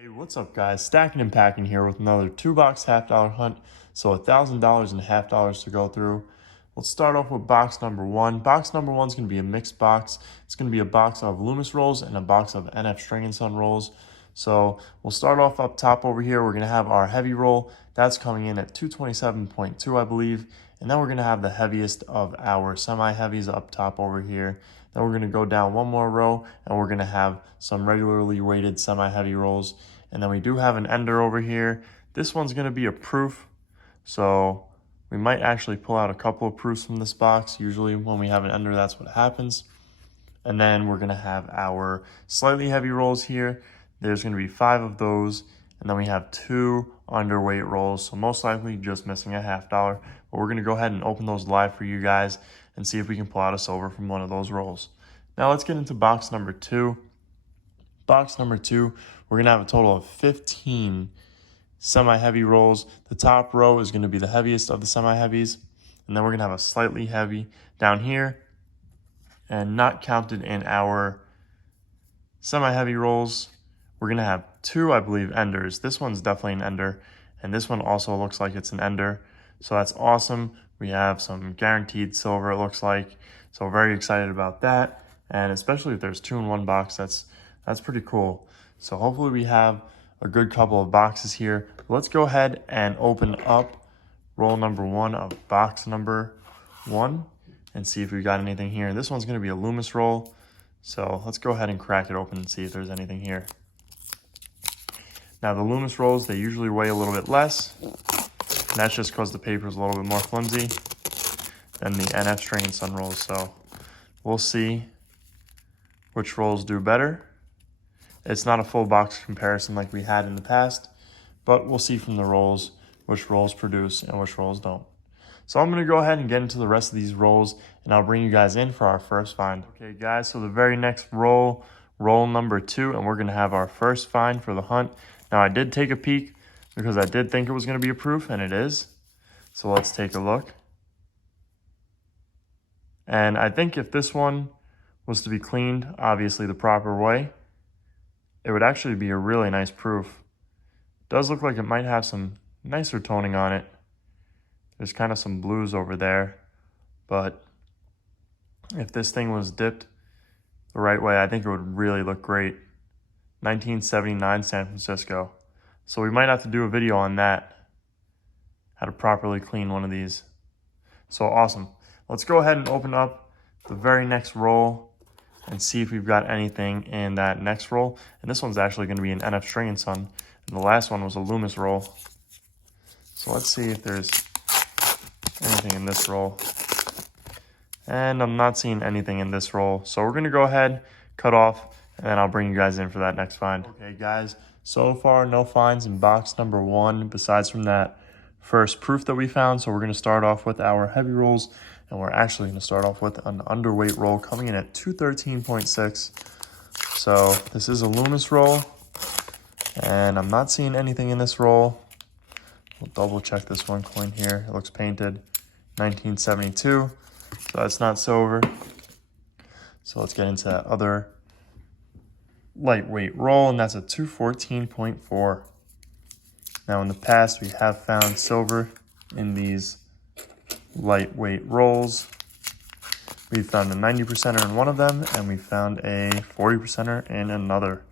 Hey, what's up guys? Stacking and Packing here with another 2-box half-dollar hunt. So $1,000 in half dollars to go through. Let's start off with box number one. Box number one is going to be a mixed box. It's going to be a box of Loomis rolls and a box of NF String & Son rolls. So we'll start off up top over here. We're going to have our heavy roll. That's coming in at 227.2, I believe. And then we're going to have the heaviest of our semi-heavies up top over here. Then we're going to go down one more row and we're going to have some regularly weighted semi-heavy rolls. And then we do have an ender over here. This one's going to be a proof. So we might actually pull out a couple of proofs from this box. Usually when we have an ender, that's what happens. And then we're going to have our slightly heavy rolls here. There's going to be 5 of those. And then we have 2 underweight rolls. So most likely just missing a $1/2. But we're going to go ahead and open those live for you guys and see if we can pull out a silver from one of those rolls. Now let's get into box number 2. Box number 2, we're going to have a total of 15 semi-heavy rolls. The top row is going to be the heaviest of the semi-heavies. And then we're going to have a slightly heavy down here. And not counted in our semi-heavy rolls, we're going to have 2, I believe, enders. This one's definitely an ender. And this one also looks like it's an ender. So that's awesome. We have some guaranteed silver, it looks like. So very excited about that. And especially if there's 2 in one box, that's pretty cool. So hopefully we have a good couple of boxes here. Let's go ahead and open up roll number 1 of box number 1 and see if we got anything here. This one's going to be a Loomis roll. So let's go ahead and crack it open and see if there's anything here. Now the Loomis rolls, they usually weigh a little bit less. And that's just because the paper is a little bit more flimsy than the NF String & Son rolls. So we'll see which rolls do better. It's not a full box comparison like we had in the past, but we'll see from the rolls which rolls produce and which rolls don't. So I'm going to go ahead and get into the rest of these rolls, and I'll bring you guys in for our first find. Okay, guys, so the very next roll number 2, and we're going to have our first find for the hunt. Now, I did take a peek because I did think it was going to be a proof, and it is. So let's take a look. And I think if this one was to be cleaned, obviously the proper way, it would actually be a really nice proof. It does look like it might have some nicer toning on it. There's kind of some blues over there, but if this thing was dipped the right way, I think it would really look great. 1979 San Francisco. So we might have to do a video on that, how to properly clean one of these. So awesome. Let's go ahead and open up the very next roll and see if we've got anything in that next roll. And this one's actually going to be an NF String & Son, and the last one was a Loomis roll. So let's see if there's anything in this roll. And I'm not seeing anything in this roll. So we're going to go ahead, cut off, and then I'll bring you guys in for that next find. Okay, guys, so far no finds in box number 1 besides from that first proof that we found. So we're going to start off with our heavy rolls, and we're actually going to start off with an underweight roll coming in at 213.6. So this is a Loomis roll, and I'm not seeing anything in this roll. We'll double check this one coin here. It looks painted 1972, so that's not silver. So let's get into that other lightweight roll, and that's a 214.4. Now in the past, we have found silver in these lightweight rolls. We found a 90%er in one of them, and we found a 40%er in another.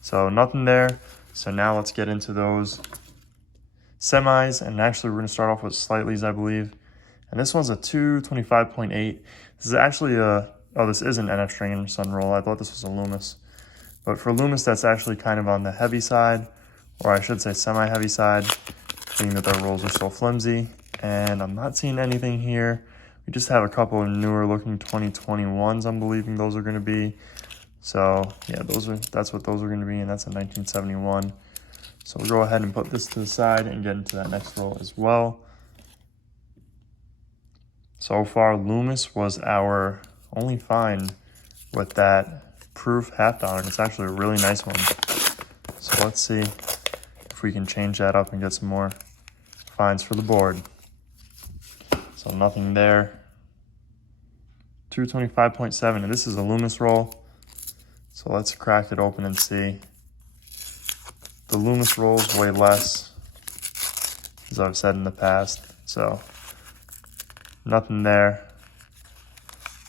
So nothing there. So now let's get into those semis, and actually we're going to start off with slightlies, I believe. And this one's a 225.8. This is actually this is an NF String & Son roll. I thought this was a Loomis. But for Loomis, that's actually kind of on the heavy side, or I should say semi-heavy side, being that their rolls are so flimsy. And I'm not seeing anything here. We just have a couple of newer looking 2021s, I'm believing those are going to be. So yeah, that's what those are going to be, and that's a 1971. So we'll go ahead and put this to the side and get into that next roll as well. So far, Loomis was our only find with that proof $1/2, and it's actually a really nice one. So let's see if we can change that up and get some more finds for the board. So nothing there. 225.7, and this is a Loomis roll. So let's crack it open and see. The Loomis rolls way less, as I've said in the past. So nothing there.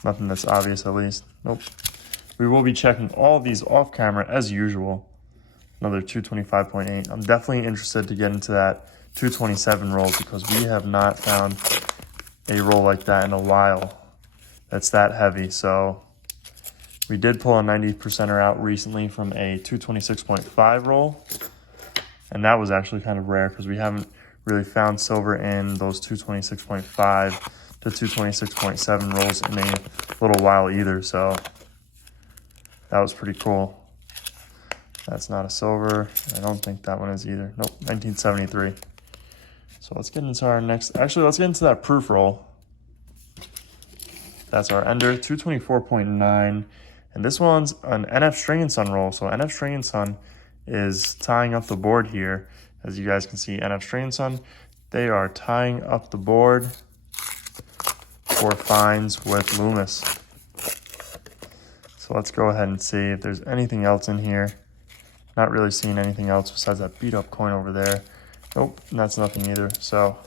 Nothing that's obvious, at least. Nope. We will be checking all these off camera as usual. Another 225.8. I'm definitely interested to get into that 227 roll because we have not found a roll like that in a while that's that heavy. So we did pull a 90%er out recently from a 226.5 roll, and that was actually kind of rare because we haven't really found silver in those 226.5 to 226.7 rolls in a little while either. So that was pretty cool. That's not a silver. I don't think that one is either. Nope, 1973. So let's get into our next, actually let's get into that proof roll. That's our ender, 224.9. And this one's an NF String and Son roll. So NF String and Son is tying up the board here. As you guys can see, NF String and Son, they are tying up the board for fines with Loomis. So let's go ahead and see if there's anything else in here. Not really seeing anything else besides that beat up coin over there. Nope, that's nothing either. So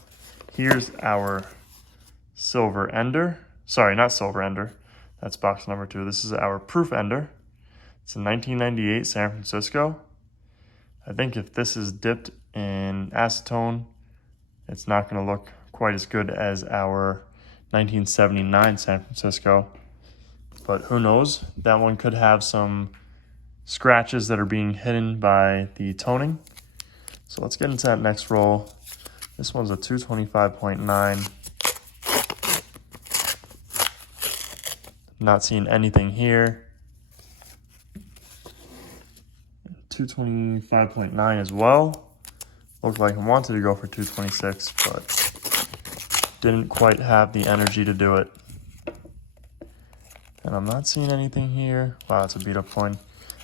here's our silver ender. Sorry, not silver ender. That's box number 2. This is our proof ender. It's a 1998 San Francisco. I think if this is dipped in acetone, it's not going to look quite as good as our 1979 San Francisco. But who knows? That one could have some scratches that are being hidden by the toning. So let's get into that next roll. This one's a 225.9. Not seeing anything here. 225.9 as well. Looked like I wanted to go for 226, but didn't quite have the energy to do it. And I'm not seeing anything here. Wow, it's a beat up coin.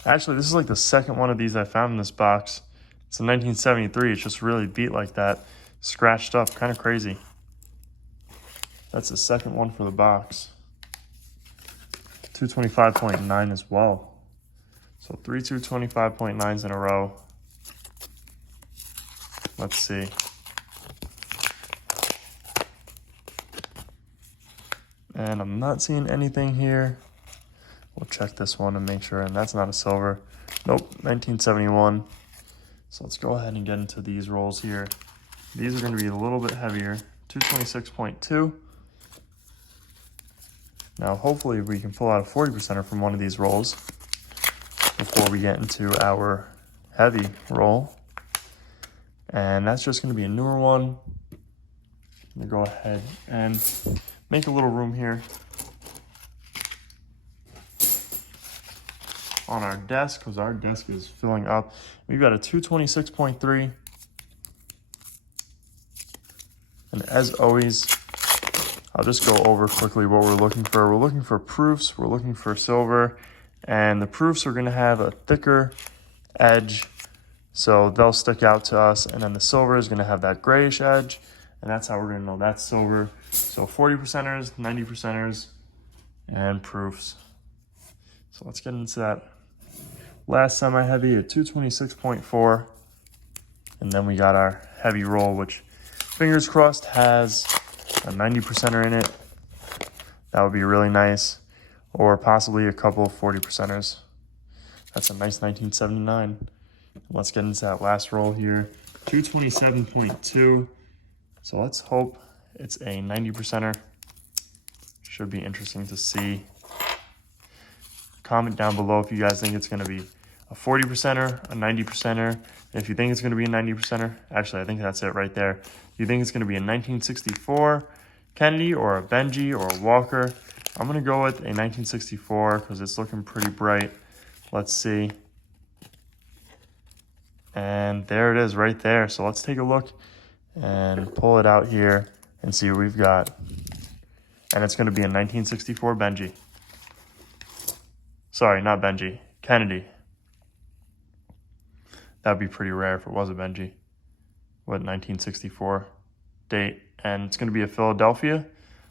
Actually, this is like the second one of these I found in this box. It's a 1973. It's just really beat like that. Scratched up, kind of crazy. That's the second one for the box. 225.9 as well. So 3 225.9s in a row. Let's see. And I'm not seeing anything here. We'll check this one and make sure, and that's not a silver. Nope, 1971. So let's go ahead and get into these rolls here. These are going to be a little bit heavier. 226.2. Now hopefully we can pull out a 40%er from one of these rolls before we get into our heavy roll. And that's just going to be a newer one. I'm going to go ahead and make a little room here on our desk because our desk is filling up. We've got a 226.3. And as always, I'll just go over quickly what we're looking for. We're looking for proofs, we're looking for silver, and the proofs are going to have a thicker edge, so they'll stick out to us, and then the silver is going to have that grayish edge, and that's how we're going to know that's silver. So 40%ers, 90%ers, and proofs. So let's get into that last semi-heavy at 226.4, and then we got our heavy roll, which fingers crossed has a 90%er in it. That would be really nice. Or possibly a couple of 40%ers. That's a nice 1979. Let's get into that last roll here. 227.2. So let's hope it's a 90%er. Should be interesting to see. Comment down below if you guys think it's going to be a 40%er, a 90%er. If you think it's going to be a 90%er, actually, I think that's it right there. If you think it's going to be a 1964 Kennedy or a Benji or a Walker, I'm going to go with a 1964 because it's looking pretty bright. Let's see. And there it is right there. So let's take a look and pull it out here and see what we've got. And it's going to be a 1964 Benji. Sorry, not Benji. Kennedy. That'd be pretty rare if it was a Benji. What, 1964 date. And it's going to be a Philadelphia.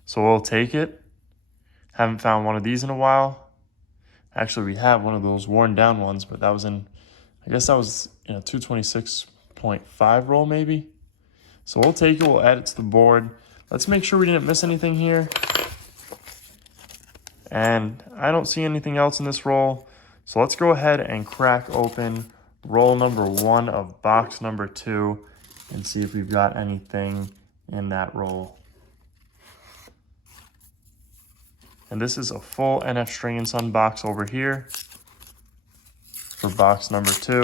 So we'll take it. Haven't found one of these in a while. Actually, we have one of those worn down ones, but that was in I guess that was in a 226.5 roll maybe. So we'll take it, we'll add it to the board. Let's make sure we didn't miss anything here. And I don't see anything else in this roll. So let's go ahead and crack open roll number 1 of box number 2 and see if we've got anything in that roll. And this is a full NF String & Son box over here for box number 2.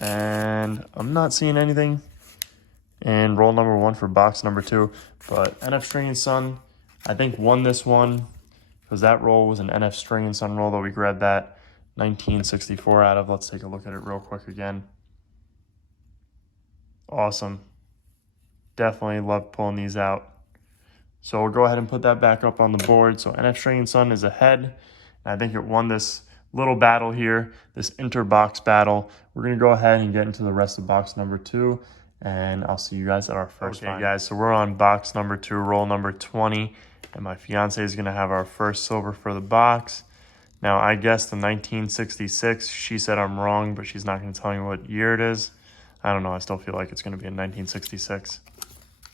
And I'm not seeing anything in roll number 1 for box number 2, but NF String & Son, I think, won this one because that roll was an NF String & Son roll that we grabbed that 1964 out of. Let's take a look at it real quick again. Awesome. Definitely love pulling these out. So we'll go ahead and put that back up on the board. So NF String & Son is ahead. I think it won this little battle here, this interbox battle. We're going to go ahead and get into the rest of box number 2, and I'll see you guys at our first find. Guys, so we're on box number 2, roll number 20, and my fiance is going to have our first silver for the box. Now, I guessed the 1966. She said I'm wrong, but she's not going to tell me what year it is. I don't know. I still feel like it's going to be in 1966.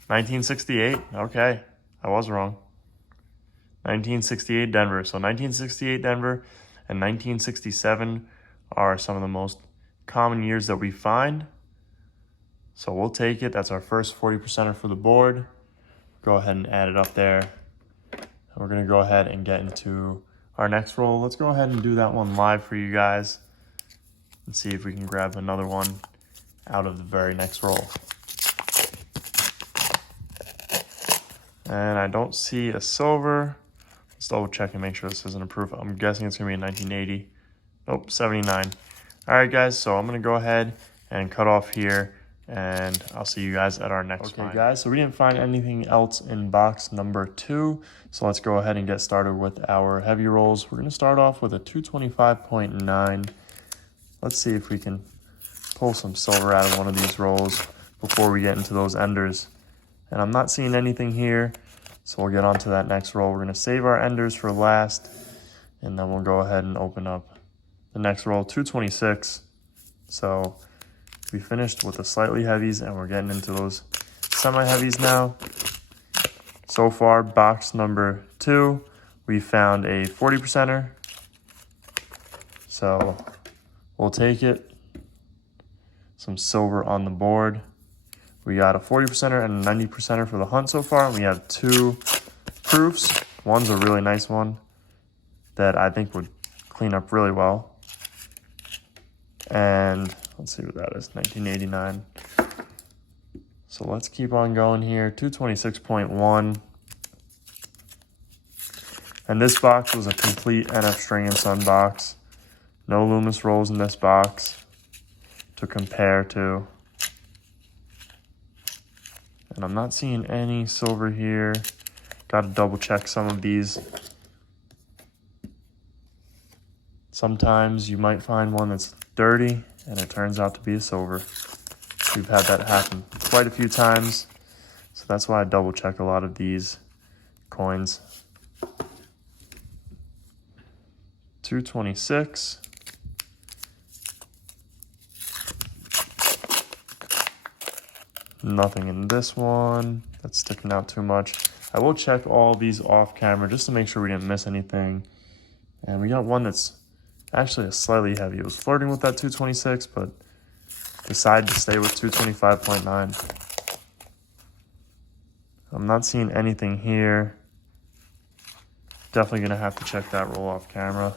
1968. Okay, I was wrong. 1968 Denver. So 1968 Denver and 1967 are some of the most common years that we find. So we'll take it. That's our first 40%er for the board. Go ahead and add it up there. And we're going to go ahead and get into our next roll. Let's go ahead and do that one live for you guys and see if we can grab another one out of the very next roll. And I don't see a silver. Let's double check and make sure this isn't a proof. I'm guessing it's going to be in 1980. Nope, 79. All right, guys, so I'm going to go ahead and cut off here, and I'll see you guys at our next find. Okay, guys, so we didn't find anything else in box number 2, so let's go ahead and get started with our heavy rolls. We're going to start off with a 225.9. Let's see if we can pull some silver out of one of these rolls before we get into those enders. And I'm not seeing anything here, so we'll get on to that next roll. We're going to save our enders for last, and then we'll go ahead and open up the next roll, 226. So we finished with the slightly heavies, and we're getting into those semi-heavies now. So far, box number 2, we found a 40%er. So we'll take it. Some silver on the board. We got a 40%er and a 90%er for the hunt so far. And we have 2 proofs. One's a really nice one that I think would clean up really well. And let's see what that is, 1989. So let's keep on going here, 226.1. And this box was a complete NF String & Son box. No Loomis rolls in this box to compare to. And I'm not seeing any silver here. Got to double check some of these. Sometimes you might find one that's dirty and it turns out to be a silver. We've had that happen quite a few times. So that's why I double check a lot of these coins. 226. Nothing in this one that's sticking out too much. I will check all these off camera just to make sure we didn't miss anything. And we got one that's actually a slightly heavy. It was flirting with that 226, but decided to stay with 225.9. I'm not seeing anything here. Definitely going to have to check that roll off camera.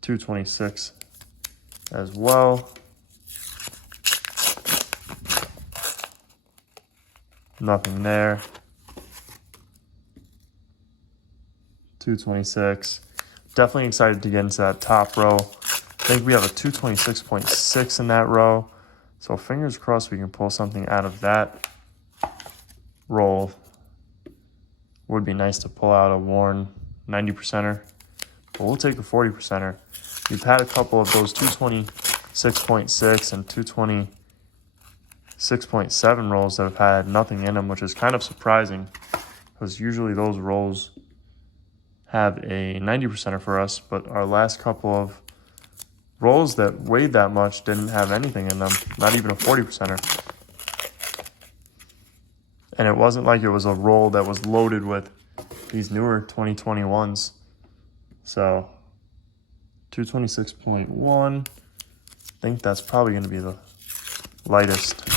226 as well. Nothing there. 226. Definitely excited to get into that top row. I think we have a 226.6 in that row. So fingers crossed we can pull something out of that roll. Would be nice to pull out a worn 90%er. But we'll take a 40%er. We've had a couple of those 226.6 and 226.7 rolls that have had nothing in them, which is kind of surprising because usually those rolls have a 90%er for us, but our last couple of rolls that weighed that much didn't have anything in them, not even a 40%er. And it wasn't like it was a roll that was loaded with these newer 2021s. So 226.1, I think that's probably going to be the lightest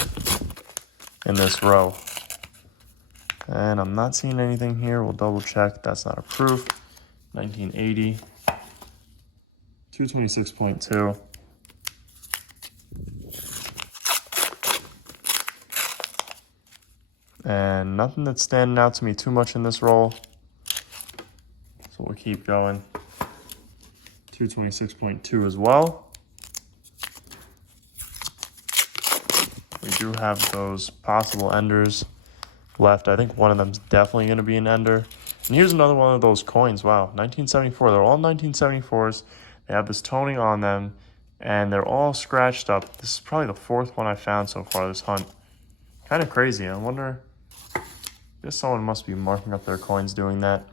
in this row. And I'm not seeing anything here. We'll double check. That's not a proof. 1980, 226.2. And nothing that's standing out to me too much in this roll. So we'll keep going. 226.2 as well. We do have those possible enders left. I think one of them's definitely going to be an ender. And here's another one of those coins. Wow, 1974. They're all 1974s. They have this toning on them, and they're all scratched up. This is probably the fourth one I found so far this hunt. Kind of crazy. I wonder, I guess someone must be marking up their coins doing that.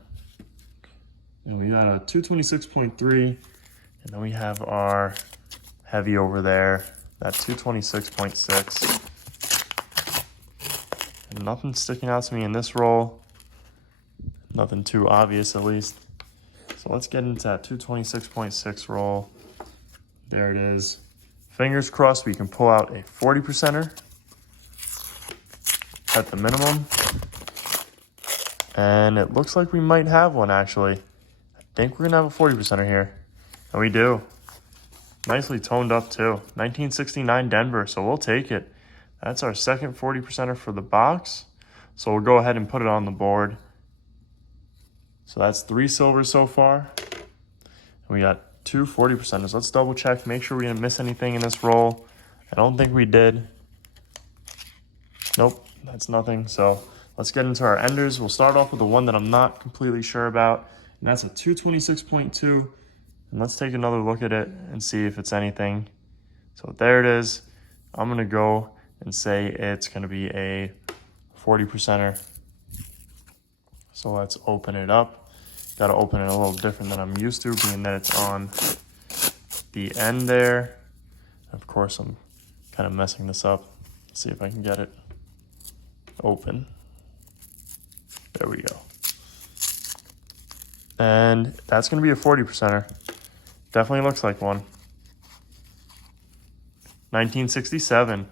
And we got a 226.3, and then we have our heavy over there, that 226.6. And nothing sticking out to me in this roll. Nothing too obvious, at least. So let's get into that 226.6 roll. There it is. Fingers crossed we can pull out a 40%er at the minimum. And it looks like we might have one, actually. I think we're going to have a 40%er here. And we do. Nicely toned up, too. 1969 Denver, so we'll take it. That's our second 40%er for the box. So we'll go ahead and put it on the board. So that's 3 silvers so far. We got 2 40%ers. Let's double check, make sure we didn't miss anything in this roll. I don't think we did. Nope, that's nothing. So let's get into our enders. We'll start off with the one that I'm not completely sure about. And that's a 226.2. And let's take another look at it and see if it's anything. So there it is. I'm going to go and say it's going to be a 40%er. So let's open it up. Got to open it a little different than I'm used to, being that it's on the end there. Of course, I'm kind of messing this up. Let's see if I can get it open. There we go. And that's going to be a 40%er. Definitely looks like one. 1967.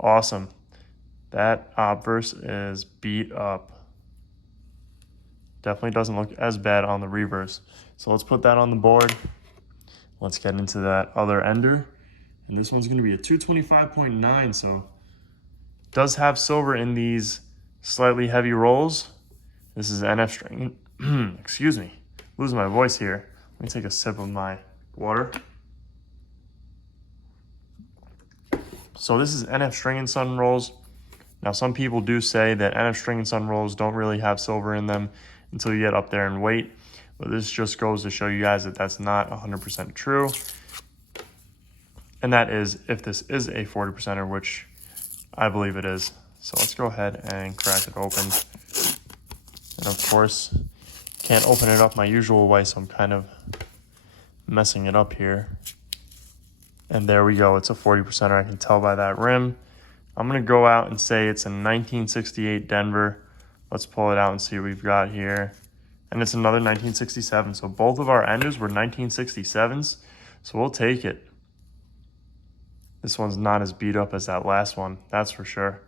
Awesome. That obverse is beat up. Definitely doesn't look as bad on the reverse. So let's put that on the board. Let's get into that other ender. And this one's going to be a 225.9. So it does have silver in these slightly heavy rolls. This is NF string. Excuse me. Losing my voice here. Let me take a sip of my water. So this is NF String and Sun rolls. Now some people do say that NF String and Sun rolls don't really have silver in them until you get up there and weight. But this just goes to show you guys that that's not 100% true. And that is if this is a 40%er, which I believe it is. So let's go ahead and crack it open. And of course, can't open it up my usual way, so I'm kind of messing it up here. And there we go, it's a 40%er, I can tell by that rim. I'm gonna go out and say it's a 1968 Denver. Let's pull it out and see what we've got here. And it's another 1967, so both of our enders were 1967s, so we'll take it. This one's not as beat up as that last one, that's for sure.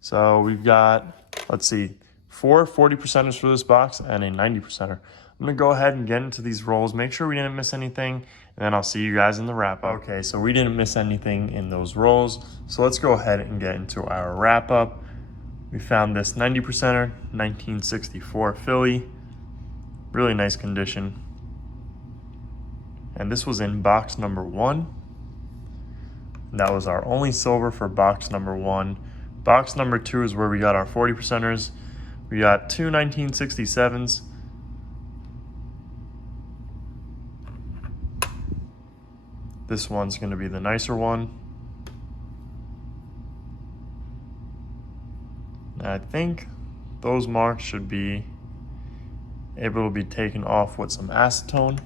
So we've got, let's see, 4 40%ers for this box and a 90%er. I'm gonna go ahead and get into these rolls, make sure we didn't miss anything, and then I'll see you guys in the wrap up. Okay, so we didn't miss anything in those rolls, so let's go ahead and get into our wrap up. We found this 90%er, 1964 Philly, really nice condition. And this was in box number 1. And that was our only silver for box number 1. Box number 2 is where we got our 40%ers. We got 2 1967s. This one's going to be the nicer one. And I think those marks should be able to be taken off with some acetone.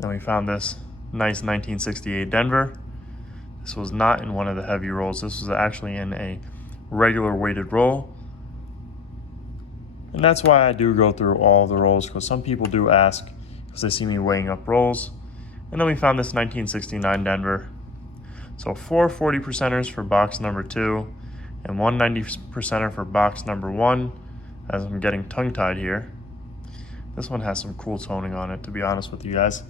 Then we found this nice 1968 Denver. This was not in one of the heavy rolls. This was actually in a regular weighted roll. And that's why I do go through all the rolls, because some people do ask because they see me weighing up rolls. And then we found this 1969 Denver. So 4 40%ers for box number 2 and 1 90%er for box number 1, as I'm getting tongue-tied here. This one has some cool toning on it, to be honest with you guys.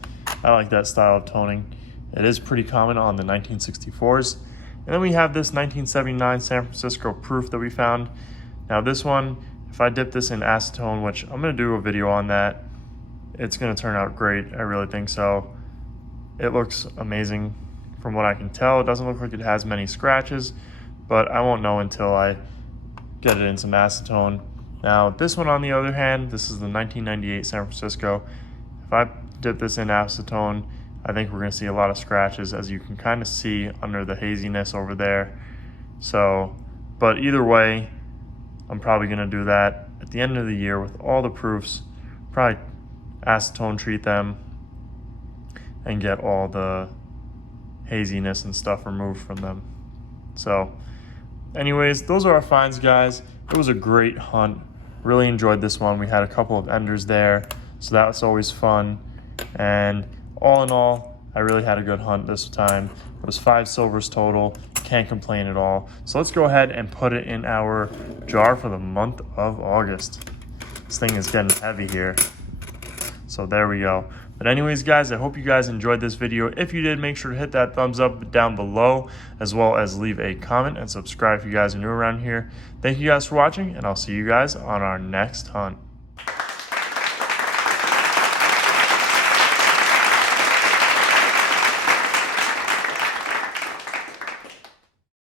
I like that style of toning. It is pretty common on the 1964s. And then we have this 1979 San Francisco proof that we found. Now this one, if I dip this in acetone, which I'm gonna do a video on that, it's gonna turn out great. I really think so. It looks amazing from what I can tell. It doesn't look like it has many scratches, but I won't know until I get it in some acetone. Now this one, on the other hand, this is the 1998 San Francisco. If I dip this in acetone, I think we're gonna see a lot of scratches, as you can kind of see under the haziness over there. So, but either way, I'm probably gonna do that at the end of the year with all the proofs, probably acetone treat them and get all the haziness and stuff removed from them. So anyways, those are our finds, guys. It was a great hunt. Really enjoyed this one. We had a couple of enders there, so that was always fun. And all in all, I really had a good hunt this time. It was 5 silvers total. Can't complain at all. So let's go ahead and put it in our jar for the month of August. This thing is getting heavy here. So there we go. But anyways, guys, I hope you guys enjoyed this video. If you did, make sure to hit that thumbs up down below, as well as leave a comment and subscribe if you guys are new around here. Thank you guys for watching, and I'll see you guys on our next hunt.